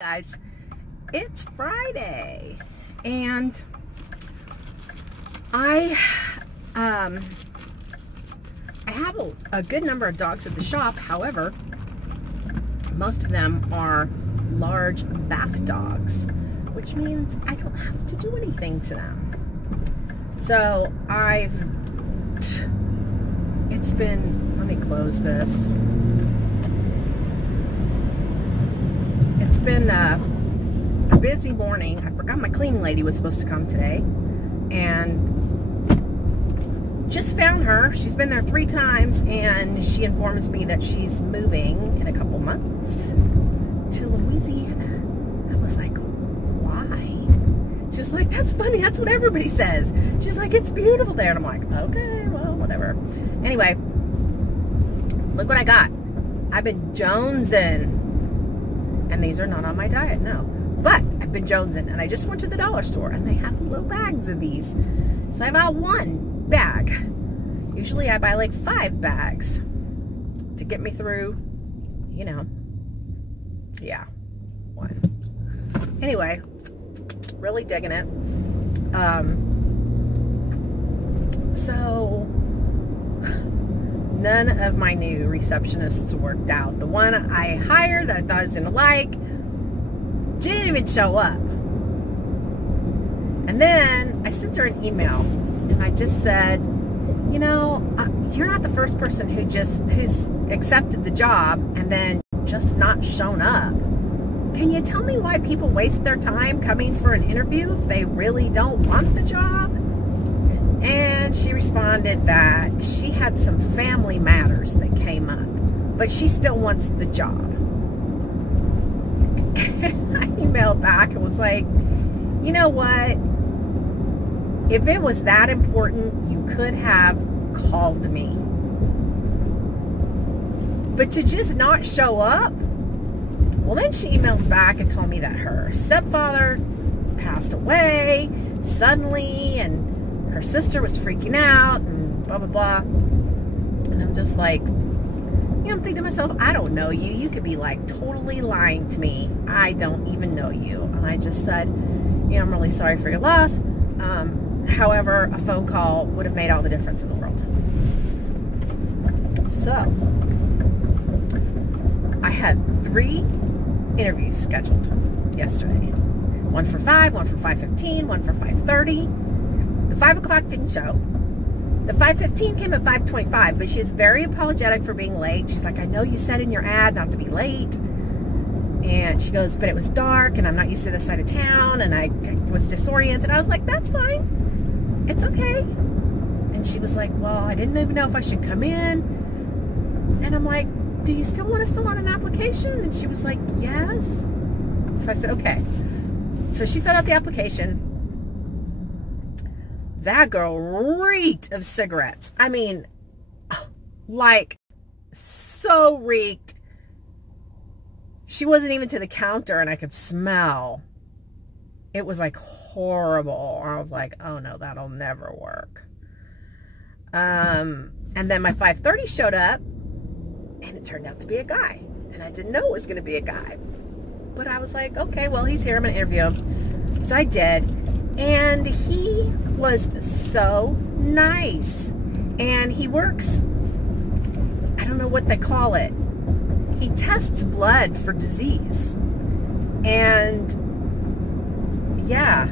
Guys, it's Friday and I have a good number of dogs at the shop. However, most of them are large bath dogs, which means I don't have to do anything to them. So it's been, let me close this. It's been a busy morning. I forgot my cleaning lady was supposed to come today, and just found her. She's been there 3 times, and she informs me that she's moving in a couple months to Louisiana. I was like, why? She's like, that's funny, that's what everybody says. She's like, it's beautiful there. And I'm like, okay, well, whatever. Anyway, look what I got. I've been jonesing. And these are not on my diet, no. But I've been jonesing, and I just went to the dollar store, and they have little bags of these. So I bought 1 bag. Usually I buy like 5 bags to get me through, you know, yeah, 1. Anyway, really digging it. So none of my new receptionists worked out. The one I hired that I thought I was going to like didn't even show up. And then I sent her an email, and I just said, you know, you're not the first person who's accepted the job and then just not shown up. Can you tell me why people waste their time coming for an interview if they really don't want the job? And she responded that she had some family matters that came up, but she still wants the job. And I emailed back and was like, you know what? If it was that important, you could have called me. But to just not show up? Well, then she emails back and told me that her stepfather passed away suddenly, and her sister was freaking out, and blah, blah, blah. And I'm just like, you know, I'm thinking to myself, I don't know you. You could be like totally lying to me. I don't even know you. And I just said, you know, I'm really sorry for your loss. However, a phone call would have made all the difference in the world. So, I had 3 interviews scheduled yesterday. 1 for 5, 1 for 5:15, 1 for 5:30. The 5 o'clock didn't show. The 5:15 came at 5:25, but she is very apologetic for being late. She's like, I know you said in your ad not to be late. And she goes, but it was dark, and I'm not used to this side of town, and I was disoriented. I was like, that's fine. It's okay. And she was like, well, I didn't even know if I should come in. And I'm like, do you still want to fill out an application? And she was like, yes. So I said, okay. So she filled out the application. That girl reeked of cigarettes. I mean, like, so reeked. She wasn't even to the counter, and I could smell. It was like horrible. I was like, oh no, that'll never work. And then my 5:30 showed up, and it turned out to be a guy. And I didn't know it was going to be a guy. But I was like, okay, well, he's here. I'm going to interview him. So I did. And he was so nice. And he works, I don't know what they call it. He tests blood for disease. And yeah,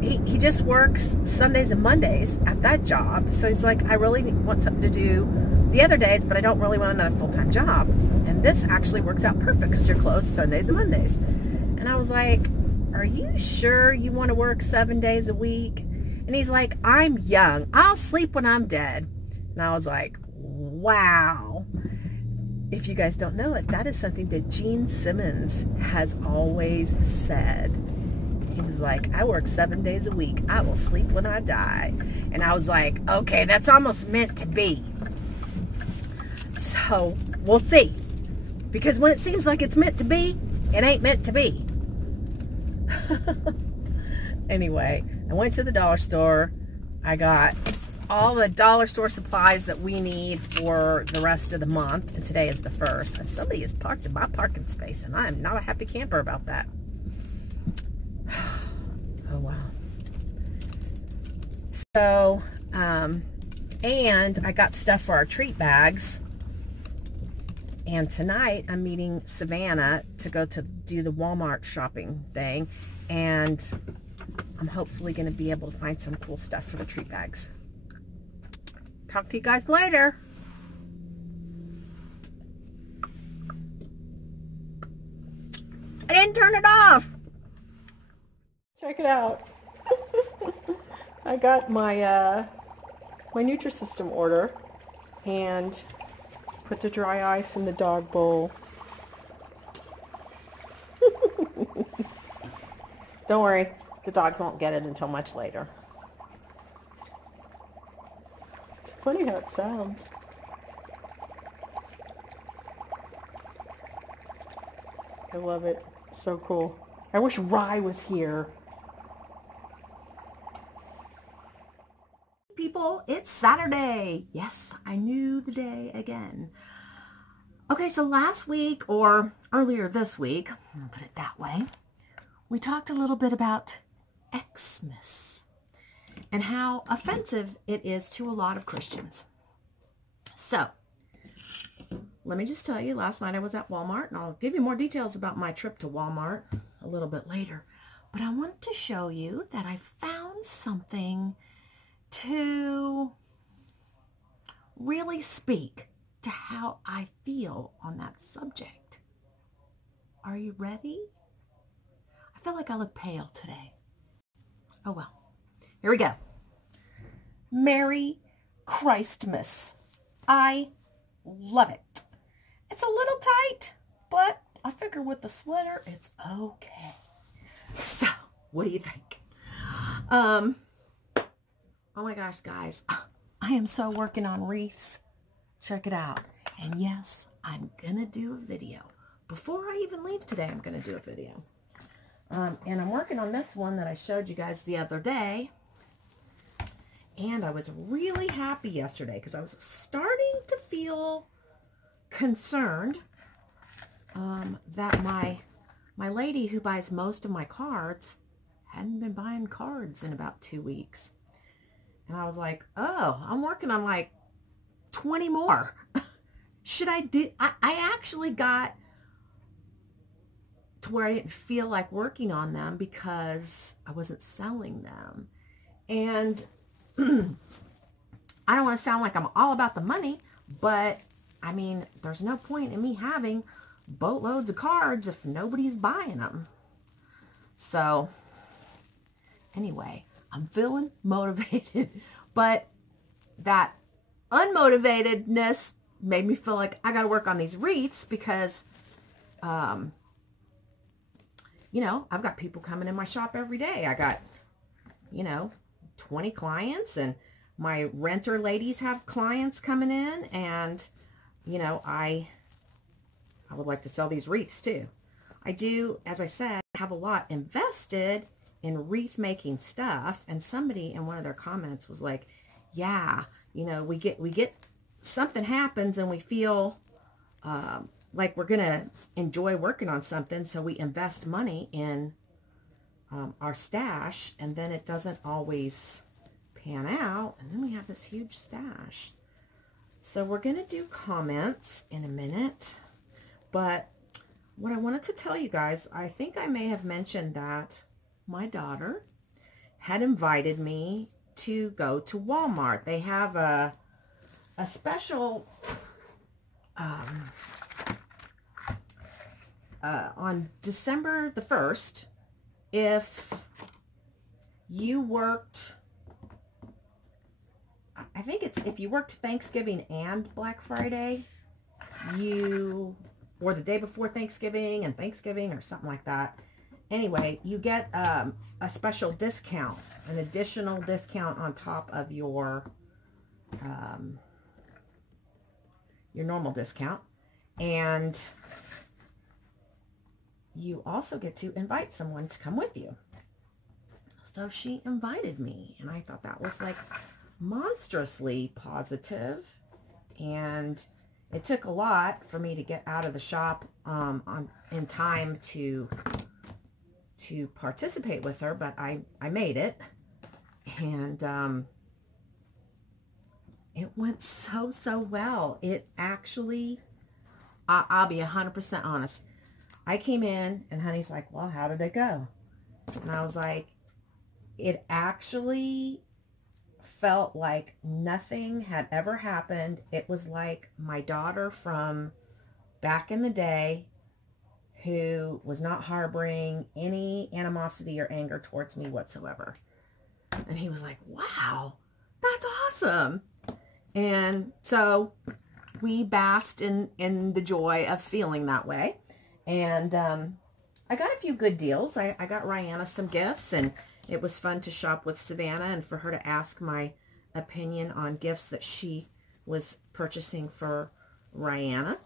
he just works Sundays and Mondays at that job. So he's like, I really want something to do the other days, but I don't really want another full-time job. And this actually works out perfect because you're closed Sundays and Mondays. And I was like, are you sure you want to work 7 days a week? And he's like, I'm young. I'll sleep when I'm dead. And I was like, wow. If you guys don't know it, that is something that Gene Simmons has always said. He was like, I work 7 days a week. I will sleep when I die. And I was like, okay, that's almost meant to be. So, we'll see. Because when it seems like it's meant to be, it ain't meant to be. Anyway, I went to the dollar store. I got all the dollar store supplies that we need for the rest of the month. And today is the 1st. And somebody has parked in my parking space, and I am not a happy camper about that. Oh, wow. So, and I got stuff for our treat bags. And tonight I'm meeting Savannah to go to do the Walmart shopping thing. And I'm hopefully going to be able to find some cool stuff for the treat bags. Talk to you guys later. I didn't turn it off. Check it out. I got my my Nutrisystem order and put the dry ice in the dog bowl. Don't worry, the dogs won't get it until much later. It's funny how it sounds. I love it. So cool. I wish Rye was here. People, it's Saturday. Yes, I knew the day again. Okay, so last week, or earlier this week, I'll put it that way, we talked a little bit about Xmas and how offensive it is to a lot of Christians. So, let me just tell you, last night I was at Walmart, and I'll give you more details about my trip to Walmart a little bit later. But I wanted to show you that I found something to really speak to how I feel on that subject. Are you ready? I feel like I look pale today. Oh well. Here we go. Merry Christmas. I love it. It's a little tight, but I figure with the sweater, it's okay. So, what do you think? Oh my gosh, guys. I am so working on wreaths. Check it out. And yes, I'm going to do a video. Before I even leave today, I'm going to do a video. And I'm working on this one that I showed you guys the other day. And I was really happy yesterday because I was starting to feel concerned that my lady who buys most of my cards hadn't been buying cards in about 2 weeks. And I was like, oh, I'm working on like 20 more. Should I do? I actually got to where I didn't feel like working on them because I wasn't selling them. And I don't want to sound like I'm all about the money, but I mean, there's no point in me having boatloads of cards if nobody's buying them. So anyway, I'm feeling motivated, but that unmotivatedness made me feel like I got to work on these wreaths because, you know, I've got people coming in my shop every day. I got, you know, 20 clients, and my renter ladies have clients coming in, and, you know, I would like to sell these wreaths too. I do, as I said, have a lot invested in wreath making stuff, and somebody in one of their comments was like, yeah, you know, we get something happens and we feel like we're gonna enjoy working on something, so we invest money in our stash, and then it doesn't always pan out, and then we have this huge stash. So we're gonna do comments in a minute, but what I wanted to tell you guys, I think I may have mentioned that my daughter had invited me to go to Walmart. They have a special on December the 1st. If you worked, I think it's if you worked Thanksgiving and Black Friday, or the day before Thanksgiving and Thanksgiving or something like that. Anyway, you get a special discount, an additional discount on top of your normal discount. And you also get to invite someone to come with you. So she invited me, and I thought that was like monstrously positive, and it took a lot for me to get out of the shop in time to participate with her, but I made it, and it went so well. It actually, I'll be 100% honest. I came in and Honey's like, well, how did it go? And I was like, it actually felt like nothing had ever happened. It was like my daughter from back in the day, who was not harboring any animosity or anger towards me whatsoever. And he was like, wow, that's awesome. And so we basked in the joy of feeling that way. And I got a few good deals. I got Rihanna some gifts, and it was fun to shop with Savannah and for her to ask my opinion on gifts that she was purchasing for Rihanna.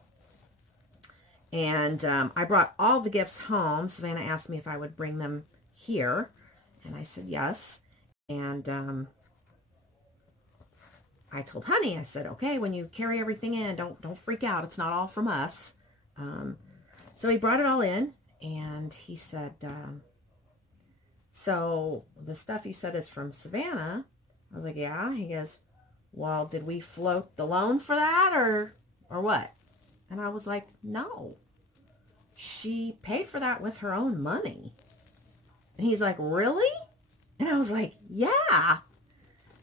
And I brought all the gifts home. Savannah asked me if I would bring them here, and I said yes. And I told Honey, I said, okay, when you carry everything in, don't freak out. It's not all from us. So he brought it all in, and he said, so the stuff you said is from Savannah. I was like, yeah. He goes, well, did we float the loan for that or what? And I was like, no. She paid for that with her own money. And he's like, really? And I was like, yeah.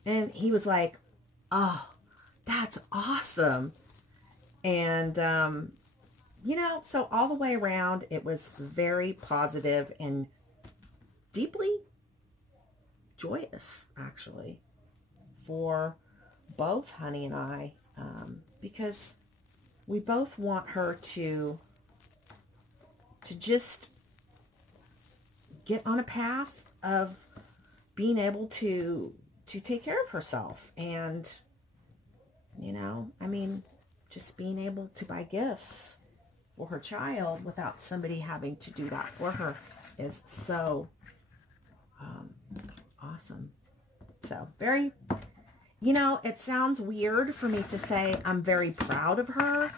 And he was like, oh, that's awesome. And, you know, so all the way around, it was very positive and deeply joyous, actually, for both Honey and I, because we both want her to just get on a path of being able to take care of herself. And, you know, I mean, just being able to buy gifts for her child without somebody having to do that for her is so awesome. So very, you know, it sounds weird for me to say I'm very proud of her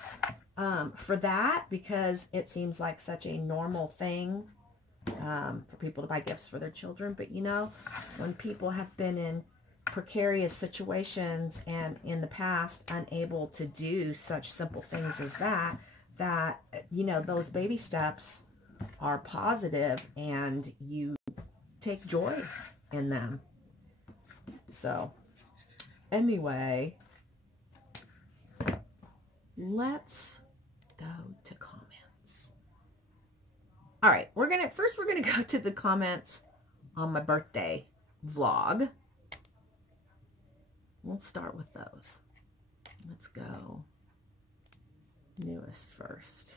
for that, because it seems like such a normal thing for people to buy gifts for their children. But, you know, when people have been in precarious situations and in the past unable to do such simple things as that, you know, those baby steps are positive and you take joy in them. So anyway, let's go to comments. All right, we're gonna go to the comments on my birthday vlog. We'll start with those. Let's go newest first.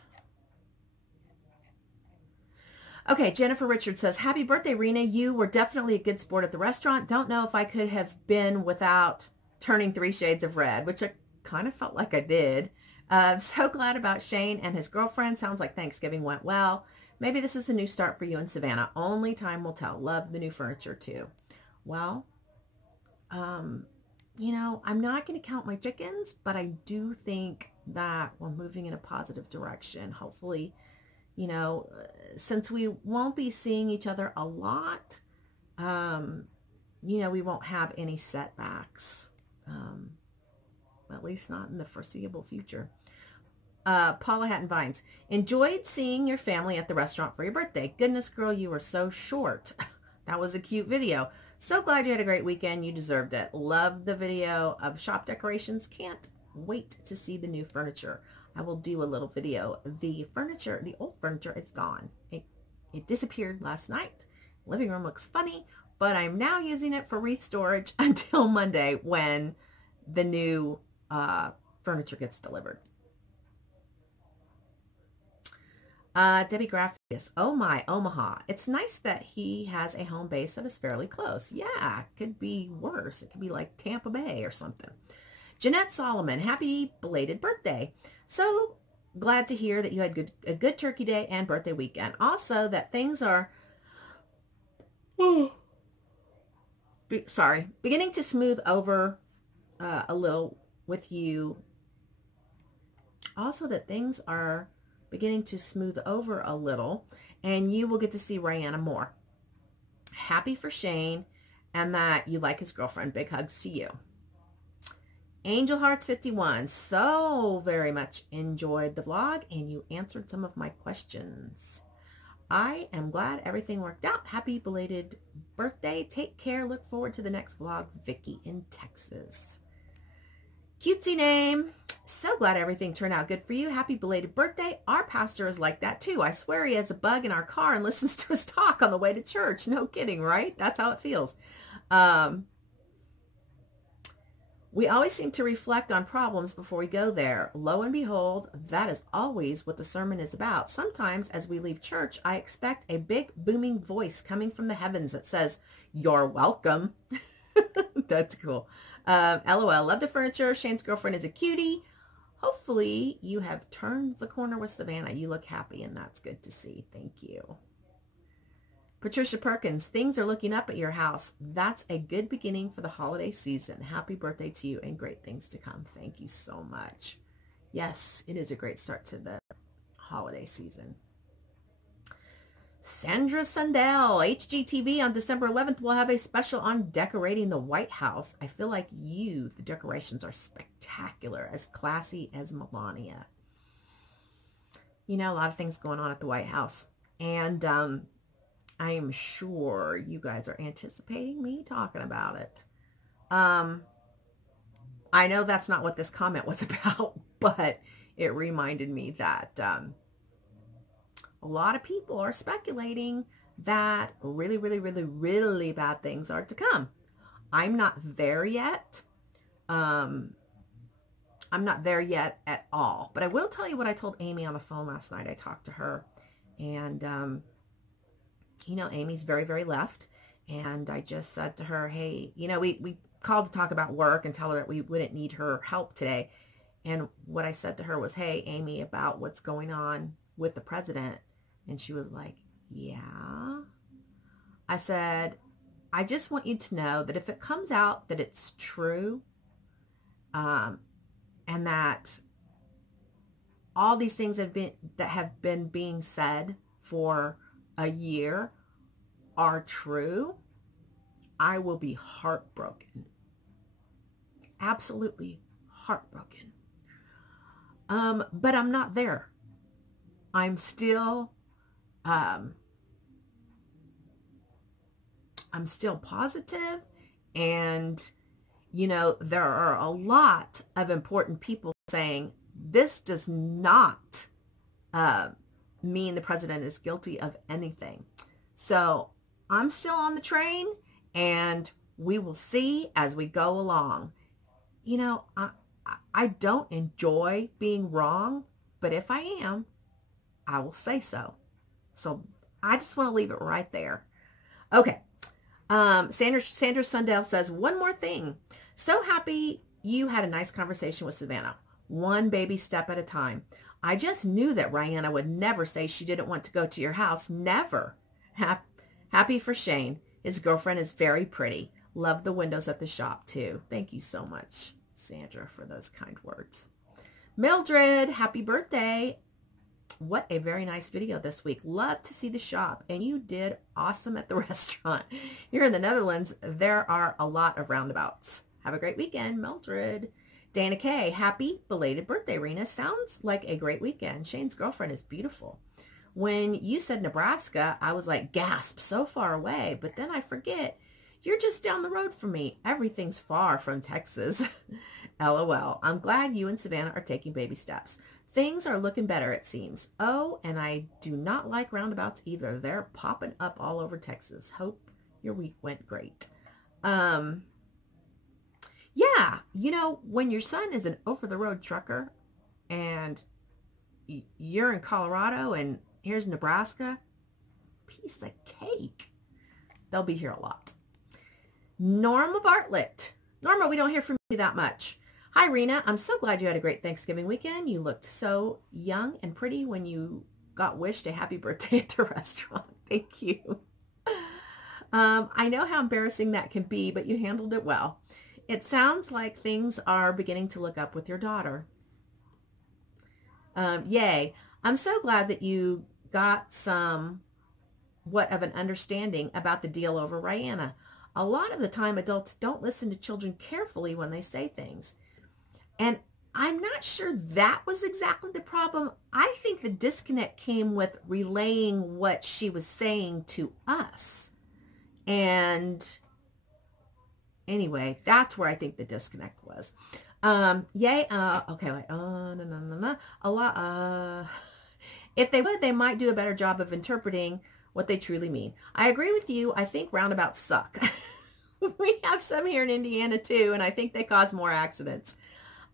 Okay, Jennifer Richards says, happy birthday, Rena. You were definitely a good sport at the restaurant. Don't know if I could have been without turning 3 shades of red, which I kind of felt like I did. So glad about Shane and his girlfriend. Sounds like Thanksgiving went well. Maybe this is a new start for you and Savannah. Only time will tell. Love the new furniture too. Well, you know, I'm not going to count my chickens, but I do think that we're moving in a positive direction. Hopefully, you know, since we won't be seeing each other a lot, you know, we won't have any setbacks, at least not in the foreseeable future. Paula Hatton Vines, enjoyed seeing your family at the restaurant for your birthday. Goodness, girl, you were so short. That was a cute video. So glad you had a great weekend. You deserved it. Love the video of shop decorations. Can't wait to see the new furniture. I will do a little video. The furniture, the old furniture, is gone. It disappeared last night. Living room looks funny, but I'm now using it for wreath storage until Monday when the new furniture gets delivered. Debbie Graphius, oh my, Omaha. It's nice that he has a home base that is fairly close. Yeah, it could be worse. It could be like Tampa Bay or something. Jeanette Solomon, happy belated birthday. So glad to hear that you had a good turkey day and birthday weekend. Also that things are, beginning to smooth over a little with you. Also that things are beginning to smooth over a little, and you will get to see Rihanna more. Happy for Shane, and that you like his girlfriend. Big hugs to you. Angel Hearts 51, so very much enjoyed the vlog, and you answered some of my questions. I am glad everything worked out. Happy belated birthday. Take care. Look forward to the next vlog. Vicky in Texas. Cutesy name. So glad everything turned out good for you. Happy belated birthday. Our pastor is like that too. I swear he has a bug in our car and listens to us talk on the way to church. No kidding, right? That's how it feels. We always seem to reflect on problems before we go there. Lo and behold, that is always what the sermon is about. Sometimes as we leave church, I expect a big booming voice coming from the heavens that says, "You're welcome." That's cool. LOL. Love the furniture. Shane's girlfriend is a cutie. Hopefully you have turned the corner with Savannah. You look happy, and that's good to see. Thank you. Patricia Perkins, things are looking up at your house. That's a good beginning for the holiday season. Happy birthday to you and great things to come. Thank you so much. Yes, it is a great start to the holiday season. Sandra Sundell, HGTV on December 11th will have a special on decorating the White House. I feel like the decorations are spectacular, as classy as Melania. You know, a lot of things going on at the White House. And I am sure you guys are anticipating me talking about it. I know that's not what this comment was about, but it reminded me that a lot of people are speculating that really bad things are to come. I'm not there yet. I'm not there yet at all. But I will tell you what I told Amy on the phone last night. I talked to her, and you know, Amy's very left, and I just said to her, hey, you know, we called to talk about work and tell her that we wouldn't need her help today. And what I said to her was, hey, Amy, about what's going on with the president. And she was like, yeah. I said, I just want you to know that if it comes out that it's true, and that all these things have been being said for a year are true, I will be heartbroken. Absolutely heartbroken. But I'm not there. I'm still positive, and you know, there are a lot of important people saying this does not mean the president is guilty of anything. So I'm still on the train, and we will see as we go along. You know, I don't enjoy being wrong, but if I am, I will say so. So I just want to leave it right there. Okay. Sandra Sundell says, one more thing. So happy you had a nice conversation with Savannah. One baby step at a time. I just knew that Rihanna would never say she didn't want to go to your house. Never. Happy for Shane. His girlfriend is very pretty. Love the windows at the shop too. Thank you so much, Sandra, for those kind words. Mildred, happy birthday. What a very nice video this week. Love to see the shop, and you did awesome at the restaurant. Here in the Netherlands, there are a lot of roundabouts. Have a great weekend, Mildred. Dana K, happy belated birthday, Rena. Sounds like a great weekend. Shane's girlfriend is beautiful. When you said Nebraska, I was like, gasp, so far away. But then I forget, you're just down the road from me. Everything's far from Texas. LOL. I'm glad you and Savannah are taking baby steps. Things are looking better, it seems. Oh, and I do not like roundabouts either. They're popping up all over Texas. Hope your week went great. Yeah, you know, when your son is an over-the-road trucker and you're in Colorado and here's Nebraska, piece of cake. They'll be here a lot. Norma Bartlett. Norma, we don't hear from you that much. Hi, Rena. I'm so glad you had a great Thanksgiving weekend. You looked so young and pretty when you got wished a happy birthday at the restaurant. Thank you. I know how embarrassing that can be, but you handled it well. It sounds like things are beginning to look up with your daughter. Yay. I'm so glad that you got what of an understanding about the deal over Rihanna. A lot of the time, adults don't listen to children carefully when they say things. And I'm not sure that was exactly the problem. I think the disconnect came with relaying what she was saying to us. And anyway, that's where I think the disconnect was. Yay. Okay. Wait. No. A lot. If they would, they might do a better job of interpreting what they truly mean. I agree with you. I think roundabouts suck. We have some here in Indiana too, and I think they cause more accidents.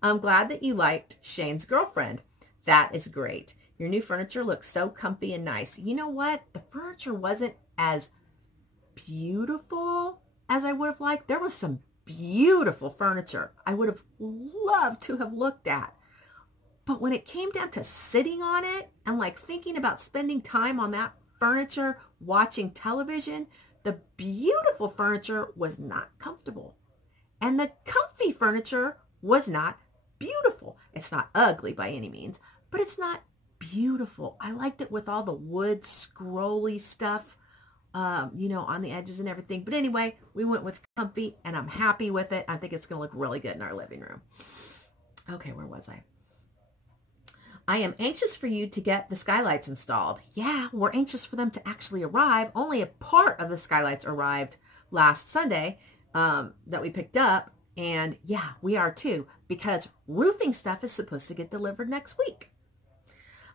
I'm glad that you liked Shane's girlfriend. That is great. Your new furniture looks so comfy and nice. You know what? The furniture wasn't as beautiful as I would have liked. There was some beautiful furniture I would have loved to have looked at. But when it came down to sitting on it and like thinking about spending time on that furniture, watching television, the beautiful furniture was not comfortable. And the comfy furniture was not beautiful. It's not ugly by any means, but it's not beautiful. I liked it with all the wood scrolly stuff, you know, on the edges and everything. But anyway, we went with comfy and I'm happy with it. I think it's going to look really good in our living room. Okay, where was I? I am anxious for you to get the skylights installed. Yeah, we're anxious for them to actually arrive. Only a part of the skylights arrived last Sunday that we picked up. And yeah, we are too, because roofing stuff is supposed to get delivered next week.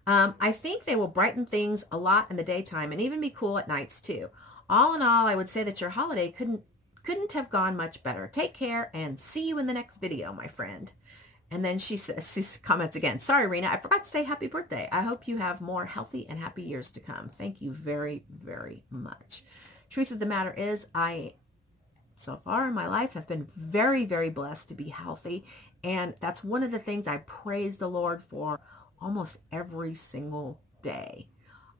I think they will brighten things a lot in the daytime and even be cool at nights too. All in all, I would say that your holiday couldn't have gone much better. Take care and see you in the next video, my friend. And then she comments again, sorry, Rena, I forgot to say happy birthday. I hope you have more healthy and happy years to come. Thank you very, very much. Truth of the matter is, so far in my life, have been very, very blessed to be healthy. And that's one of the things I praise the Lord for almost every single day.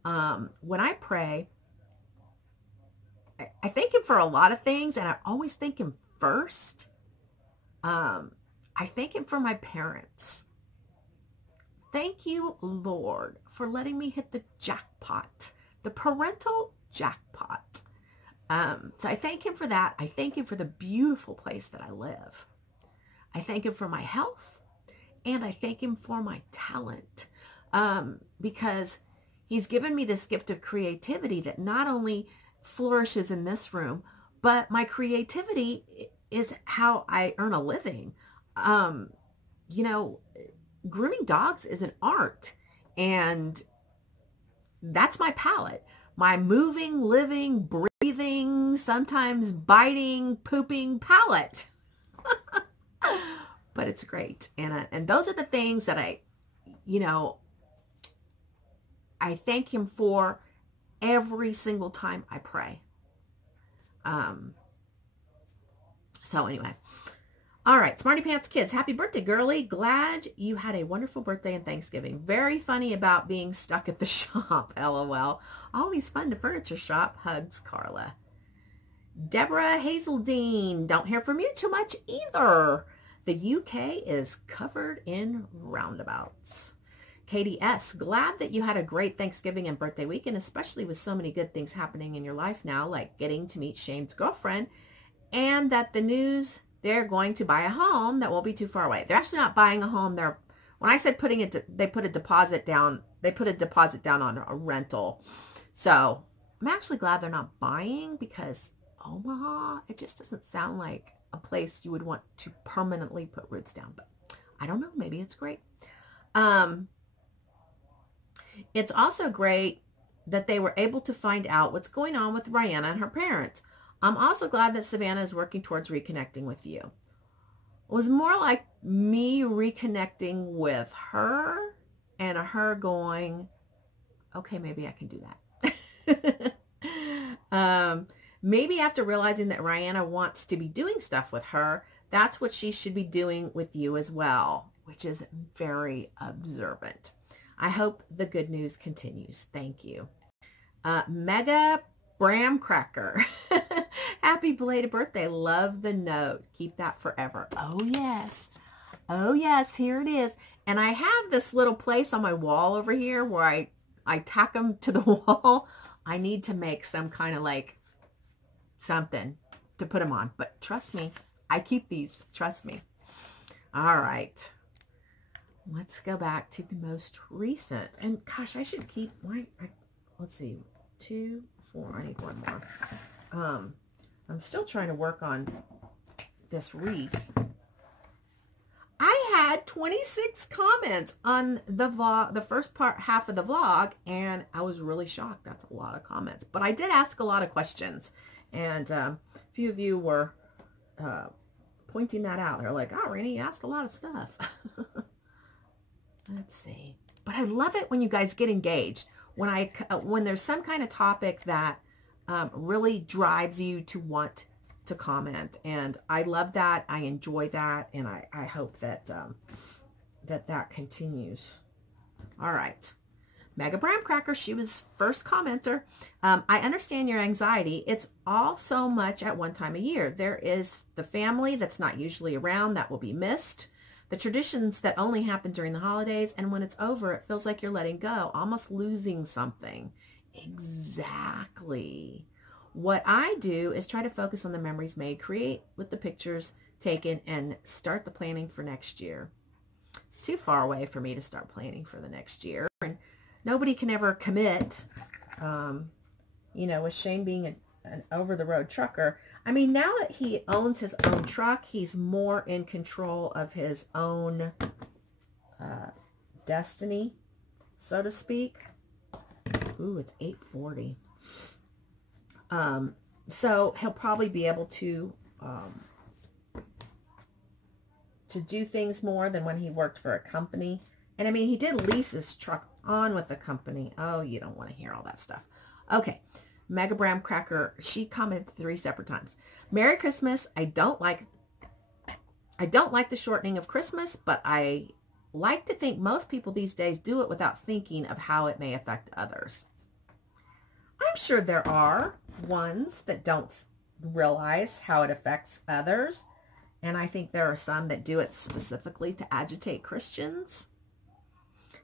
When I pray, I thank Him for a lot of things, and I always thank Him first. I thank Him for my parents. Thank you, Lord, for letting me hit the jackpot, the parental jackpot. So I thank Him for that. I thank Him for the beautiful place that I live. I thank Him for my health, and I thank Him for my talent, because He's given me this gift of creativity that not only flourishes in this room, but my creativity is how I earn a living. You know, grooming dogs is an art, and that's my palate. My moving, living, breathing, sometimes biting, pooping palate. But it's great. And those are the things that I thank Him for every single time I pray. So anyway. All right, Smarty Pants Kids, happy birthday, girly. Glad you had a wonderful birthday and Thanksgiving. Very funny about being stuck at the shop, LOL. Always fun to furniture shop. Hugs, Carla. Deborah Hazeldine, don't hear from you too much either. The UK is covered in roundabouts. Katie S., glad that you had a great Thanksgiving and birthday weekend, especially with so many good things happening in your life now, like getting to meet Shane's girlfriend, and that the news they're going to buy a home that won't be too far away. They're actually not buying a home. When I said they put a deposit down, they put a deposit down on a rental. So I'm actually glad they're not buying, because Omaha, it just doesn't sound like a place you would want to permanently put roots down. But I don't know. Maybe it's great. It's also great that they were able to find out what's going on with Rihanna and her parents. I'm also glad that Savannah is working towards reconnecting with you. It was more like me reconnecting with her and her going, okay, maybe I can do that. Maybe after realizing that Rihanna wants to be doing stuff with her, that's what she should be doing with you as well, which is very observant. I hope the good news continues. Thank you. Mega Bram Cracker. Happy Happy belated birthday. Love the note. Keep that forever. Oh, yes. Oh, yes. Here it is. And I have this little place on my wall over here where I tack them to the wall. I need to make some kind of like something to put them on. But trust me, I keep these. Trust me. All right. Let's go back to the most recent. And gosh, I should keep let's see. 2, 4. I need one more. I'm still trying to work on this wreath. I had 26 comments on the vlog, the first half of the vlog, and I was really shocked. That's a lot of comments. But I did ask a lot of questions, and a few of you were pointing that out. They're like, oh, Rainey, you asked a lot of stuff. Let's see. But I love it when you guys get engaged. When there's some kind of topic that really drives you to want to comment, and I love that. I enjoy that, and I hope that that continues. All right. Mega Bram Cracker, she was first commenter. I understand your anxiety. It's all so much at one time a year. There is the family that's not usually around that will be missed. The traditions that only happen during the holidays, and when it's over, it feels like you're letting go, almost losing something. Exactly. What I do is try to focus on the memories made, create with the pictures taken, and start the planning for next year. It's too far away for me to start planning for the next year, and nobody can ever commit, you know, with Shane being an over-the-road trucker. I mean, now that he owns his own truck, he's more in control of his own destiny, so to speak. Ooh, it's 8:40. So he'll probably be able to do things more than when he worked for a company. And I mean, he did lease his truck on with the company. Oh, you don't want to hear all that stuff. Okay. Mega Bram Cracker, she commented 3 separate times. Merry Christmas. I don't like the shortening of Christmas, but I like to think most people these days do it without thinking of how it may affect others. I'm sure there are ones that don't realize how it affects others, and I think there are some that do it specifically to agitate Christians,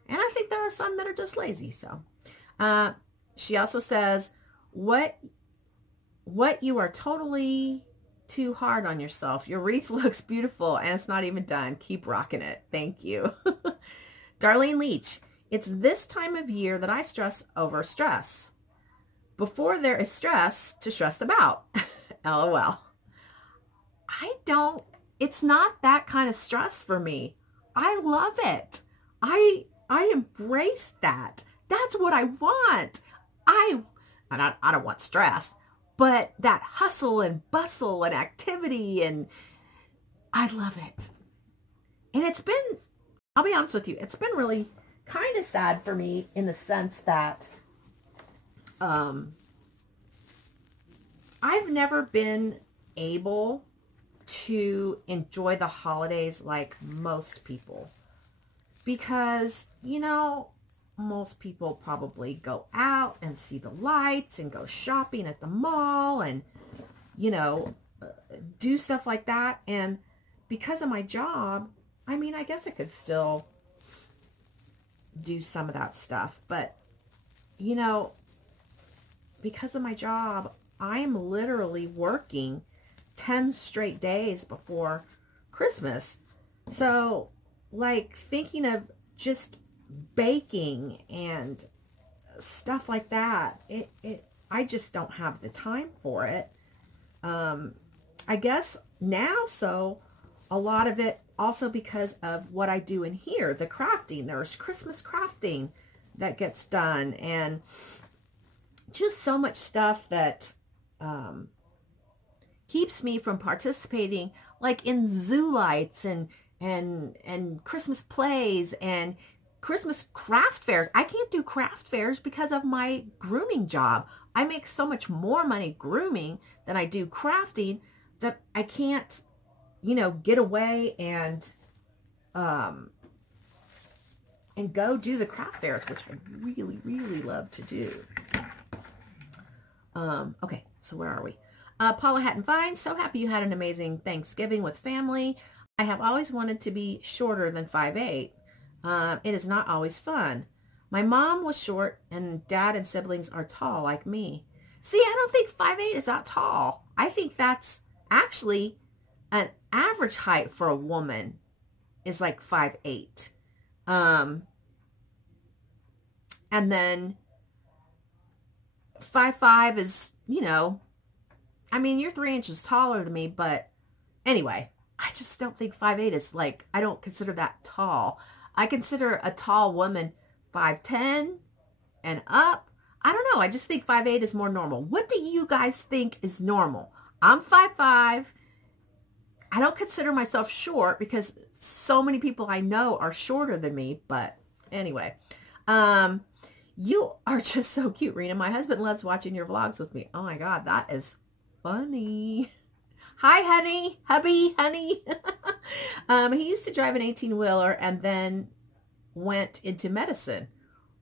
and I think there are some that are just lazy. So she also says, what you are totally too hard on yourself. Your wreath looks beautiful and it's not even done. Keep rocking it. Thank you. Darlene Leach, it's this time of year that I stress over stress. Before there is stress to stress about. LOL. It's not that kind of stress for me. I love it. I embrace that. That's what I want. I don't want stress, but that hustle and bustle and activity, and I love it. And it's been, I'll be honest with you, it's been really kind of sad for me in the sense that I've never been able to enjoy the holidays like most people, because, you know, most people probably go out and see the lights and go shopping at the mall and, you know, do stuff like that. And because of my job, I mean, I guess I could still do some of that stuff. But, you know, because of my job, I'm literally working 10 straight days before Christmas. So, like, thinking of just baking and stuff like that, I just don't have the time for it. I guess now, so a lot of it also because of what I do in here, the crafting. There's Christmas crafting that gets done, and just so much stuff that keeps me from participating, like in zoo lights and Christmas plays and Christmas craft fairs. I can't do craft fairs because of my grooming job. I make so much more money grooming than I do crafting that I can't, you know, get away and go do the craft fairs, which I really, really love to do. Okay, so where are we? Paula Hatton Fine, so happy you had an amazing Thanksgiving with family. I have always wanted to be shorter than 5'8". It is not always fun. My mom was short, and dad and siblings are tall like me. See, I don't think 5'8" is that tall. I think that's actually an average height for a woman is like 5'8". And then 5'5" is, you know, I mean, you're 3 inches taller than me, but anyway, I just don't think 5'8" is like, I don't consider that tall. I consider a tall woman 5'10" and up. I don't know. I just think 5'8" is more normal. What do you guys think is normal? I'm 5'5". I don't consider myself short because so many people I know are shorter than me, but anyway. You are just so cute, Rena. My husband loves watching your vlogs with me. Oh my God, that is funny. Hi, honey. Hubby, honey. He used to drive an 18-wheeler and then went into medicine.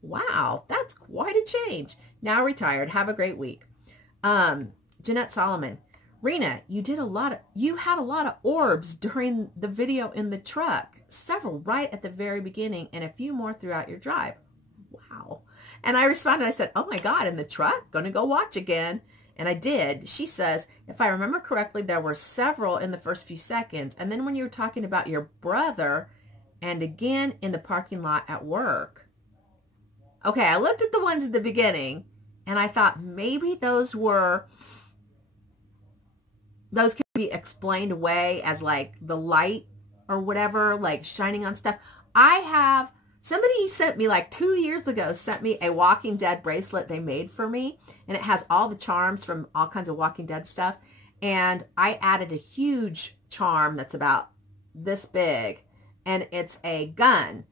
Wow, that's quite a change. Now retired. Have a great week. Jeanette Solomon. Rena, you had a lot of orbs during the video in the truck. Several right at the very beginning and a few more throughout your drive. Wow. And I responded, I said, oh my God, in the truck? Gonna go watch again. And I did. She says, if I remember correctly, there were several in the first few seconds. And then when you were talking about your brother and again in the parking lot at work. Okay, I looked at the ones at the beginning and I thought maybe those could be explained away as like the light or whatever, like shining on stuff. Somebody sent me like 2 years ago, sent me a Walking Dead bracelet they made for me. And it has all the charms from all kinds of Walking Dead stuff. And I added a huge charm that's about this big. And it's a gun.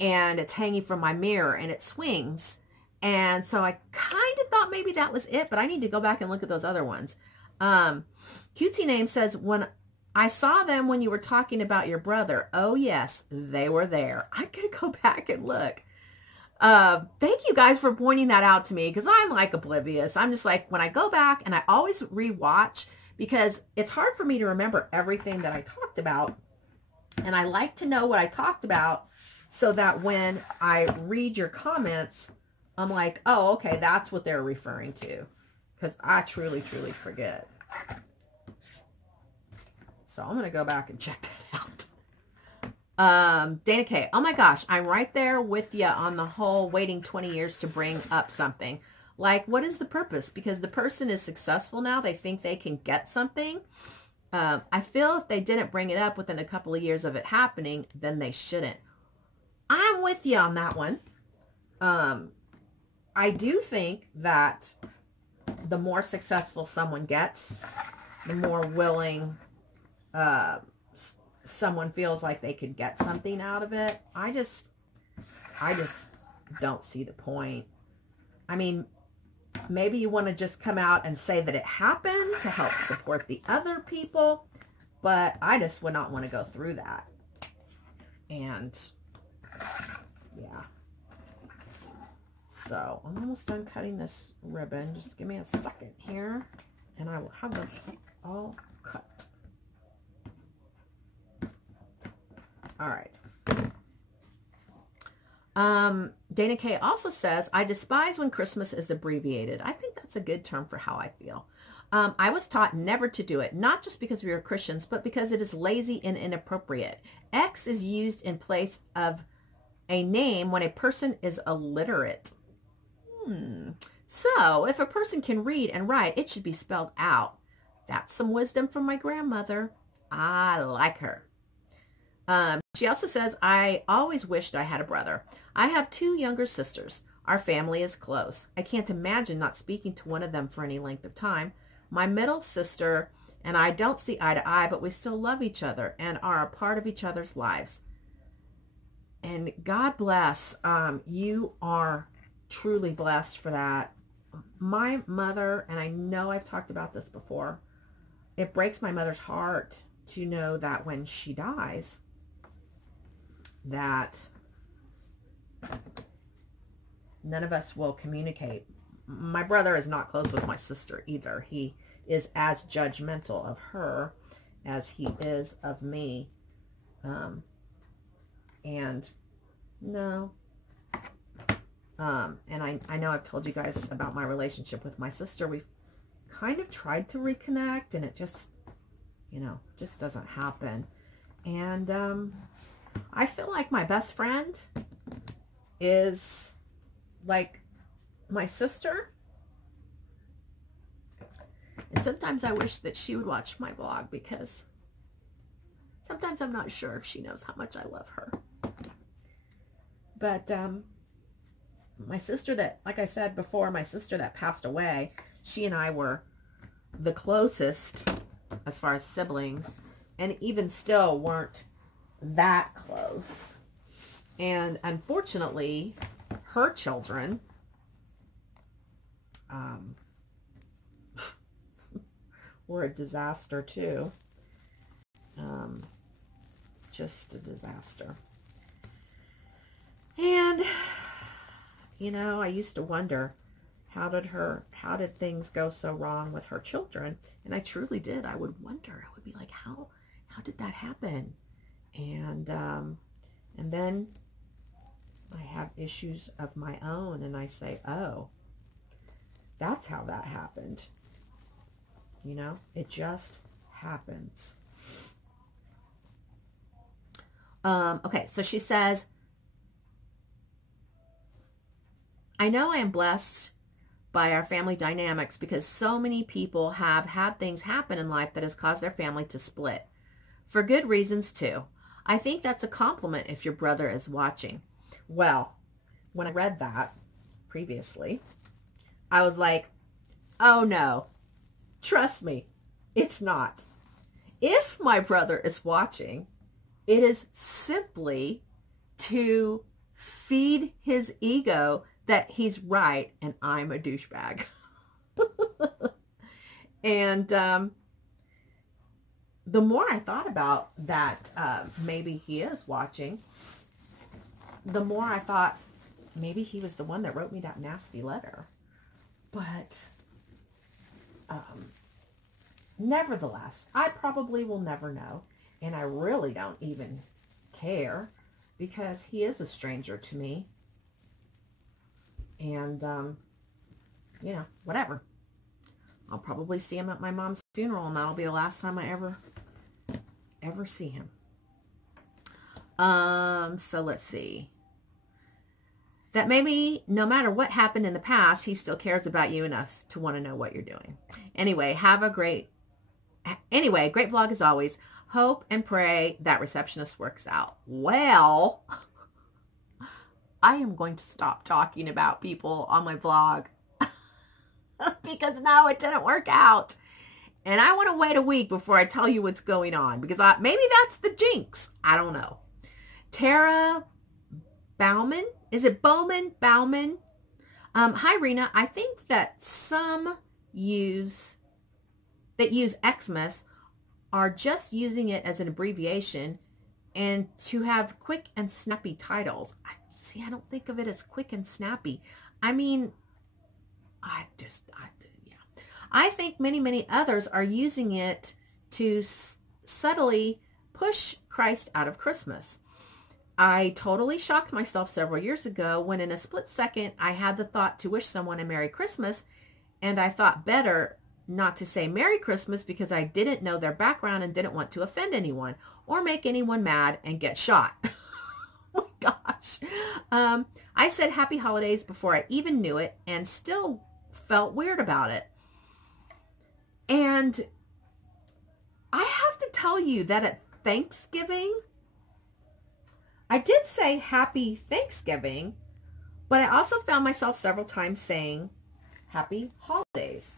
And it's hanging from my mirror and it swings. And so I kind of thought maybe that was it. But I need to go back and look at those other ones. Cutesy Name says, when I saw them when you were talking about your brother. Oh, yes, they were there. I'm going to go back and look. Thank you guys for pointing that out to me because I'm like oblivious. I'm just like, when I go back and I always rewatch because it's hard for me to remember everything that I talked about. And I like to know what I talked about so that when I read your comments, I'm like, oh, okay, that's what they're referring to. Because I truly, truly forget. So I'm going to go back and check that out. Dana K. Oh my gosh, I'm right there with you on the whole waiting 20 years to bring up something. Like, what is the purpose? Because the person is successful now. They think they can get something. I feel if they didn't bring it up within a couple of years of it happening, then they shouldn't. I'm with you on that one. I do think that the more successful someone gets, the more willing someone feels like they could get something out of it. I just don't see the point. I mean, maybe you want to just come out and say that it happened to help support the other people, but I just would not want to go through that. And yeah. So I'm almost done cutting this ribbon. Just give me a second here and I will have this all cut. All right. Dana K also says, I despise when Christmas is abbreviated. I think that's a good term for how I feel. I was taught never to do it, not just because we are Christians, but because it is lazy and inappropriate. X is used in place of a name when a person is illiterate. So, if a person can read and write, it should be spelled out. That's some wisdom from my grandmother. I like her. She also says, I always wished I had a brother. I have 2 younger sisters. Our family is close. I can't imagine not speaking to one of them for any length of time. My middle sister and I don't see eye to eye, but we still love each other and are a part of each other's lives. And God bless. You are truly blessed for that. My mother, and I know I've talked about this before, it breaks my mother's heart to know that when she dies, that none of us will communicate. My brother is not close with my sister either. He is as judgmental of her as he is of me. And no. And I know I've told you guys about my relationship with my sister. We've kind of tried to reconnect, and it just, you know, just doesn't happen. And I feel like my best friend is like my sister. And sometimes I wish that she would watch my vlog, because sometimes I'm not sure if she knows how much I love her. But my sister that, like I said before, my sister that passed away, she and I were the closest as far as siblings, and even still weren't that close. And unfortunately, her children were a disaster too. Just a disaster. And, you know, I used to wonder, how did things go so wrong with her children? And I truly did. I would wonder. I would be like, how did that happen? And then I have issues of my own, and I say, oh, that's how that happened. You know, it just happens. Okay, so she says, I know I am blessed by our family dynamics, because so many people have had things happen in life that has caused their family to split. For good reasons, too. I think that's a compliment if your brother is watching. Well, when I read that previously, I was like, oh no, trust me, it's not. If my brother is watching, it is simply to feed his ego that he's right and I'm a douchebag. And the more I thought about that, maybe he is watching, the more I thought maybe he was the one that wrote me that nasty letter. But nevertheless, I probably will never know. And I really don't even care, because he is a stranger to me. And, you know, whatever. I'll probably see him at my mom's funeral, and that'll be the last time I ever see him. So let's see. That maybe no matter what happened in the past, he still cares about you enough to want to know what you're doing. Anyway, great vlog as always. Hope and pray that receptionist works out. Well, I am going to stop talking about people on my vlog because now it didn't work out. And I want to wait a week before I tell you what's going on, because maybe that's the jinx. I don't know. Tara Bauman. Is it Bowman? Bauman? Hi, Rena. I think that some that use Xmas are just using it as an abbreviation and to have quick and snappy titles. I don't think of it as quick and snappy. I mean, yeah. I think many others are using it to subtly push Christ out of Christmas. I totally shocked myself several years ago when in a split second I had the thought to wish someone a Merry Christmas, and I thought better not to say Merry Christmas because I didn't know their background and didn't want to offend anyone or make anyone mad and get shot. Oh my gosh. I said Happy Holidays before I even knew it and still felt weird about it. And I have to tell you that at Thanksgiving, I did say Happy Thanksgiving, but I also found myself several times saying Happy Holidays.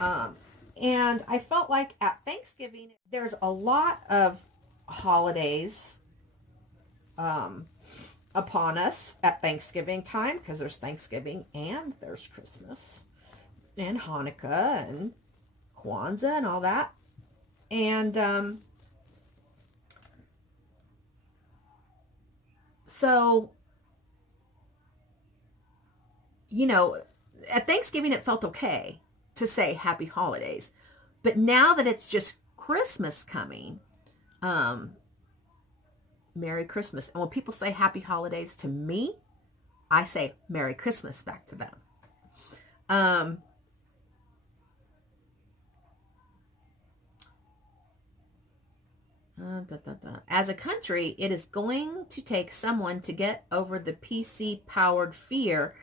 And I felt like at Thanksgiving, there's a lot of holidays upon us at Thanksgiving time, because there's Thanksgiving and there's Christmas and Hanukkah and Kwanzaa and all that. And so, you know, at Thanksgiving it felt okay to say Happy Holidays. But now that it's just Christmas coming, Merry Christmas. And when people say Happy Holidays to me, I say Merry Christmas back to them. As a country, it is going to take someone to get over the PC-powered fear,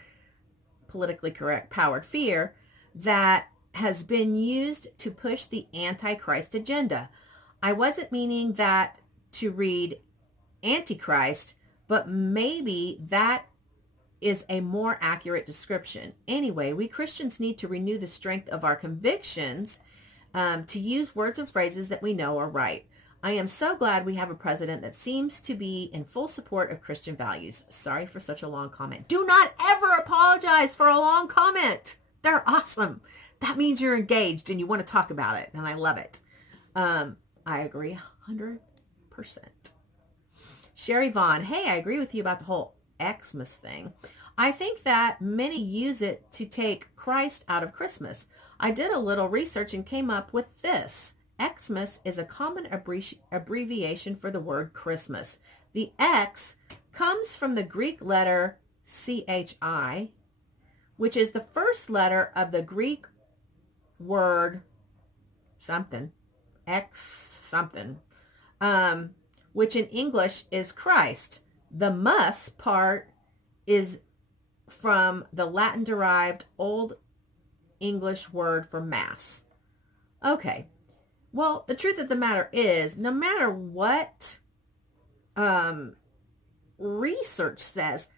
politically correct powered fear, that has been used to push the Antichrist agenda. I wasn't meaning that to read Antichrist, but maybe that is a more accurate description. Anyway, we Christians need to renew the strength of our convictions to use words and phrases that we know are right. I am so glad we have a president that seems to be in full support of Christian values. Sorry for such a long comment. Do not ever apologize for a long comment. They're awesome. That means you're engaged and you want to talk about it, and I love it. I agree 100%. Sherry Vaughn, hey, I agree with you about the whole Xmas thing. I think that many use it to take Christ out of Christmas. I did a little research and came up with this. Xmas is a common abbreviation for the word Christmas. The X comes from the Greek letter CHI, which is the first letter of the Greek word something, X something, which in English is Christ. The mus part is from the Latin-derived Old English word for mass. Okay. Well, the truth of the matter is, no matter what research says,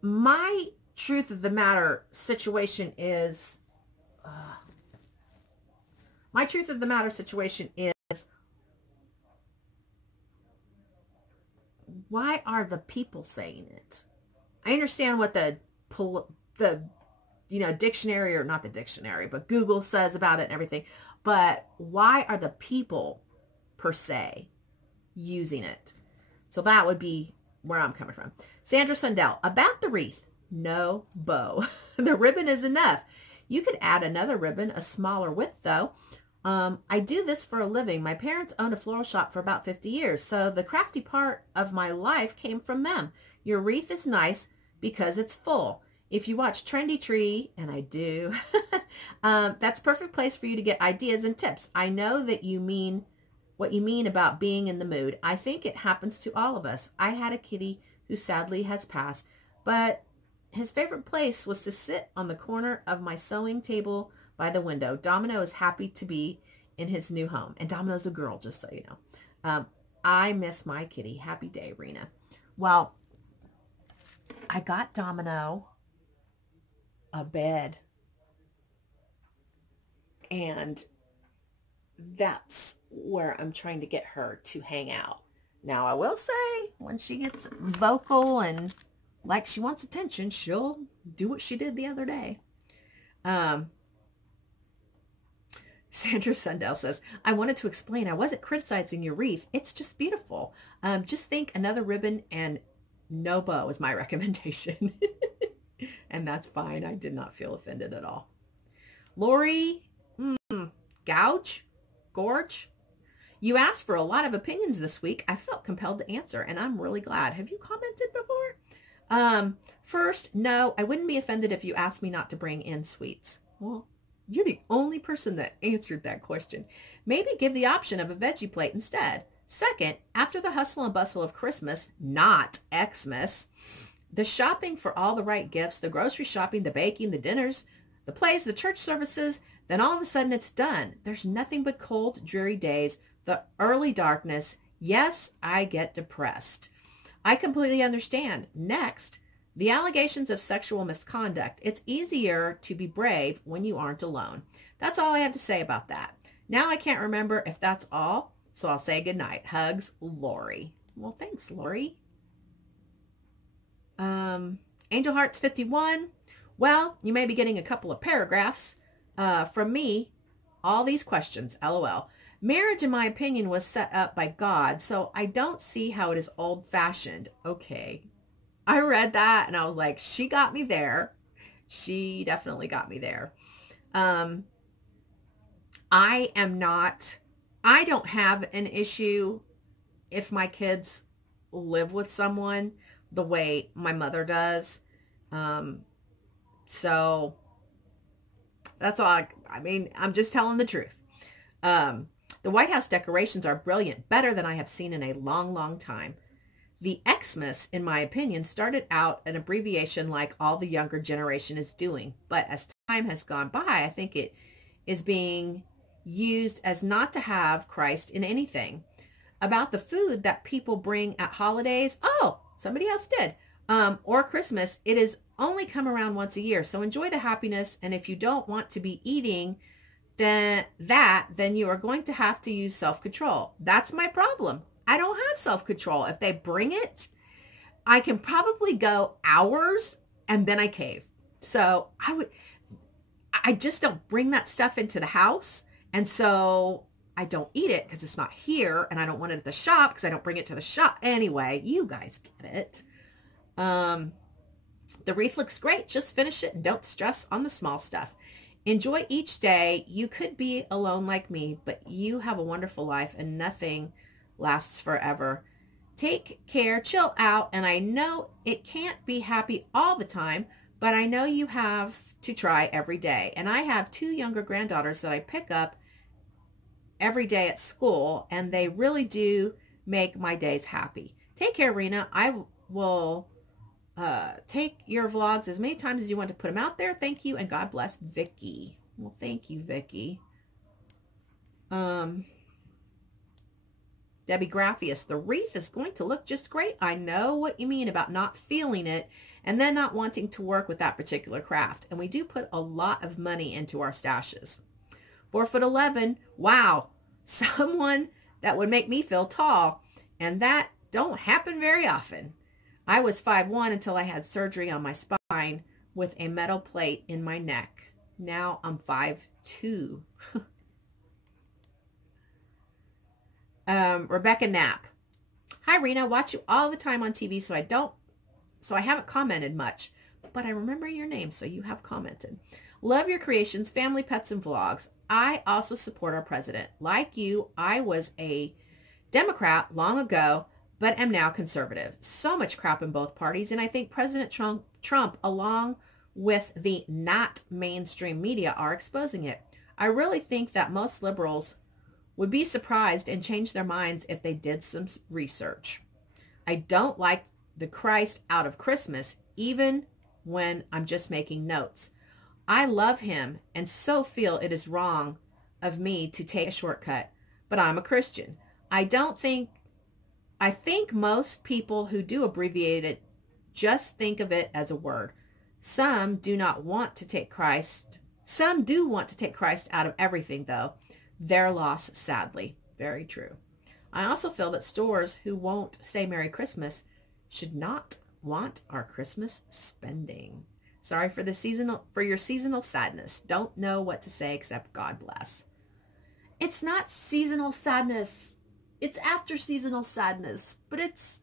my truth of the matter situation is, why are the people saying it? I understand what the dictionary, or not the dictionary, but Google says about it and everything. But why are the people, per se, using it? So that would be where I'm coming from. Sandra Sundell, about the wreath, no bow. The ribbon is enough. You could add another ribbon, a smaller width, though. I do this for a living. My parents owned a floral shop for about 50 years, so the crafty part of my life came from them. Your wreath is nice because it's full. If you watch Trendy Tree, and I do, that's a perfect place for you to get ideas and tips. I know that you mean what you mean about being in the mood. I think it happens to all of us. I had a kitty who sadly has passed, but his favorite place was to sit on the corner of my sewing table by the window. Domino is happy to be in his new home. And Domino's a girl, just so you know. I miss my kitty. Happy day, Rena. Well, I got Domino a bed, and that's where I'm trying to get her to hang out. Now, I will say, when she gets vocal and like she wants attention, she'll do what she did the other day. Sandra Sundell says, I wanted to explain, I wasn't criticizing your wreath. It's just beautiful. Just think another ribbon and no bow is my recommendation. And that's fine. I did not feel offended at all. Lori, Gorge, you asked for a lot of opinions this week. I felt compelled to answer, and I'm really glad. Have you commented before? First, no, I wouldn't be offended if you asked me not to bring in sweets. Well, you're the only person that answered that question. Maybe give the option of a veggie plate instead. Second, after the hustle and bustle of Christmas, not Xmas, the shopping for all the right gifts, the grocery shopping, the baking, the dinners, the plays, the church services, then all of a sudden it's done. There's nothing but cold, dreary days, the early darkness. Yes, I get depressed. I completely understand. Next, the allegations of sexual misconduct. It's easier to be brave when you aren't alone. That's all I have to say about that. Now I can't remember if that's all, so I'll say goodnight. Hugs, Lori. Well, thanks, Lori. Angel Hearts 51. Well, you may be getting a couple of paragraphs from me. All these questions, LOL. Marriage, in my opinion, was set up by God, so I don't see how it is old-fashioned. Okay. I read that, and I was like, she got me there. She definitely got me there. I don't have an issue if my kids live with someone the way my mother does. So that's all. I mean, I'm just telling the truth. The White House decorations are brilliant, better than I have seen in a long, long time. The Xmas, in my opinion, started out an abbreviation like all the younger generation is doing. But as time has gone by, I think it is being used as not to have Christ in anything. About the food that people bring at holidays, oh, somebody else did, or Christmas, it is only come around once a year. So enjoy the happiness. And if you don't want to be eating then you are going to have to use self-control. That's my problem. I don't have self-control. If they bring it, I can probably go hours and then I cave. So I just don't bring that stuff into the house. And so I don't eat it because it's not here, and I don't want it at the shop because I don't bring it to the shop. Anyway, you guys get it. The wreath looks great. Just finish it and don't stress on the small stuff. Enjoy each day. You could be alone like me, but you have a wonderful life and nothing lasts forever. Take care, chill out, and I know it can't be happy all the time, but I know you have to try every day. And I have 2 younger granddaughters that I pick up every day at school, and they really do make my days happy. Take care, Rena. I will take your vlogs as many times as you want to put them out there. Thank you, and God bless, Vicky. Well, thank you, Vicky. Debbie Graphius, the wreath is going to look just great. I know what you mean about not feeling it and then not wanting to work with that particular craft. And we do put a lot of money into our stashes. 4'11", wow, someone that would make me feel tall, and that don't happen very often. I was 5'1" until I had surgery on my spine with a metal plate in my neck. Now I'm 5'2". Rebecca Knapp. Hi, Rena. Watch you all the time on TV, so I haven't commented much, but I remember your name, so you have commented. Love your creations, family, pets, and vlogs. I also support our president. Like you, I was a Democrat long ago, but am now conservative. So much crap in both parties, and I think President Trump, along with the not mainstream media, are exposing it. I really think that most liberals would be surprised and change their minds if they did some research. I don't like the Christ out of Christmas, even when I'm just making notes. I love him and so feel it is wrong of me to take a shortcut, but I'm a Christian. I think most people who do abbreviate it just think of it as a word. Some do want to take Christ out of everything, though. Their loss, sadly. Very true. I also feel that stores who won't say Merry Christmas should not want our Christmas spending. Sorry for your seasonal sadness. Don't know what to say except God bless. It's not seasonal sadness. It's after seasonal sadness, but it's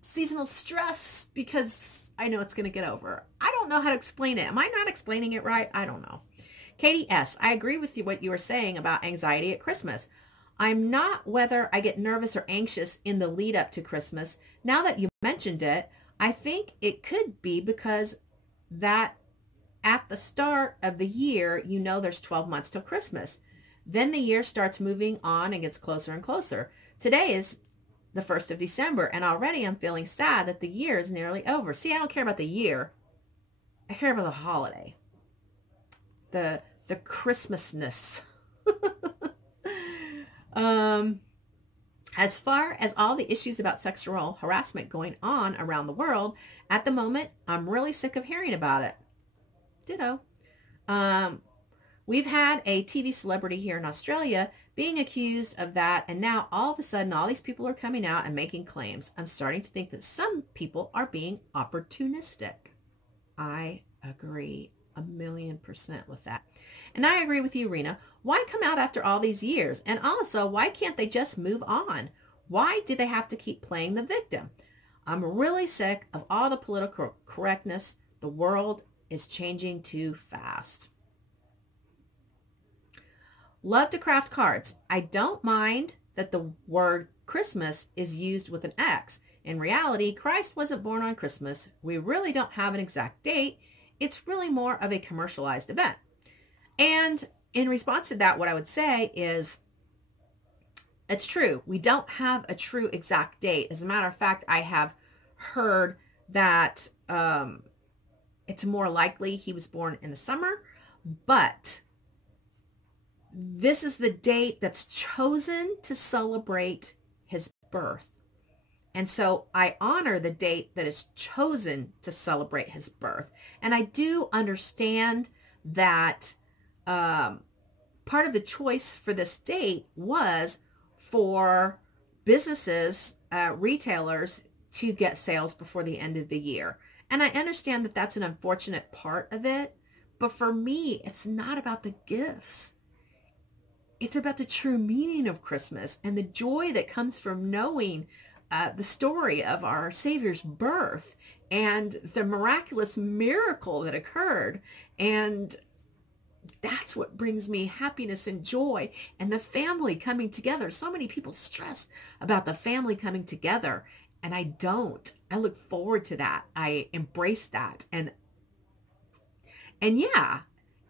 seasonal stress because I know it's going to get over. I don't know how to explain it. Am I not explaining it right? I don't know. Katie S., I agree with you what you were saying about anxiety at Christmas. I'm not whether I get nervous or anxious in the lead up to Christmas. Now that you mentioned it, I think it could be because that at the start of the year, you know there's 12 months till Christmas. Then the year starts moving on and gets closer and closer. Today is the 1st of December, and already I'm feeling sad that the year is nearly over. See, I don't care about the year. I care about the holiday. The Christmasness. As far as all the issues about sexual harassment going on around the world, at the moment, I'm really sick of hearing about it. Ditto. We've had a TV celebrity here in Australia being accused of that, and now all of a sudden all these people are coming out and making claims. I'm starting to think that some people are being opportunistic. I agree 1,000,000% with that. And I agree with you, Rena. Why come out after all these years? And also, why can't they just move on? Why do they have to keep playing the victim? I'm really sick of all the political correctness. The world is changing too fast. Love to craft cards. I don't mind that the word Christmas is used with an X. In reality, Christ wasn't born on Christmas. We really don't have an exact date. It's really more of a commercialized event. And in response to that, what I would say is, it's true. We don't have a true exact date. As a matter of fact, I have heard that it's more likely he was born in the summer, but this is the date that's chosen to celebrate his birth. And so I honor the date that is chosen to celebrate his birth. And I do understand that part of the choice for this date was for businesses, retailers, to get sales before the end of the year. And I understand that that's an unfortunate part of it. But for me, it's not about the gifts. It's about the true meaning of Christmas and the joy that comes from knowing the story of our Savior's birth and the miraculous miracle that occurred. And that's what brings me happiness and joy, and the family coming together. So many people stress about the family coming together, and I don't. I look forward to that. I embrace that. And yeah,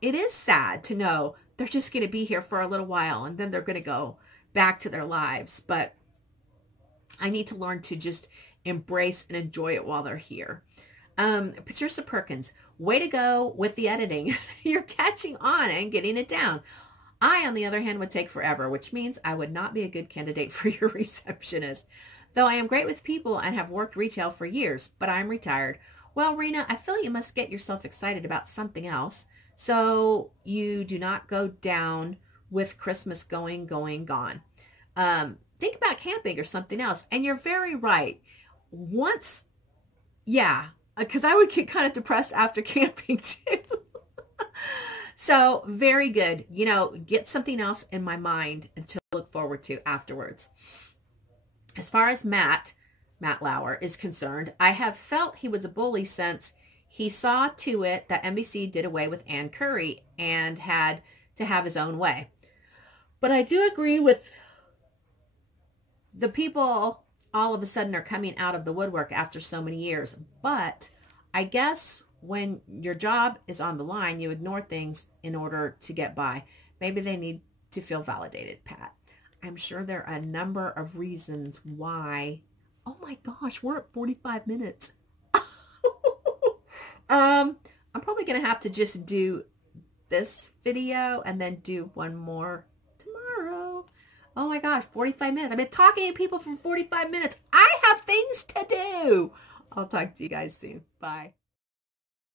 it is sad to know they're just going to be here for a little while and then they're going to go back to their lives. But I need to learn to just embrace and enjoy it while they're here. Patricia Perkins, way to go with the editing. You're catching on and getting it down. I, on the other hand, would take forever, which means I would not be a good candidate for your receptionist. Though I am great with people and have worked retail for years, but I'm retired. Well, Rena, I feel you must get yourself excited about something else, so you do not go down with Christmas going, gone. Think about camping or something else. And you're very right. Once, yeah, because I would get kind of depressed after camping too. So very good. You know, get something else in my mind and to look forward to afterwards. As far as Matt Lauer is concerned, I have felt he was a bully since he saw to it that NBC did away with Ann Curry and had to have his own way. But I do agree with the people all of a sudden are coming out of the woodwork after so many years. But I guess when your job is on the line, you ignore things in order to get by. Maybe they need to feel validated, Pat. I'm sure there are a number of reasons why. Oh my gosh, we're at 45 minutes. I'm probably going to have to just do this video and then do one more tomorrow. Oh my gosh, 45 minutes. I've been talking to people for 45 minutes. I have things to do. I'll talk to you guys soon. Bye.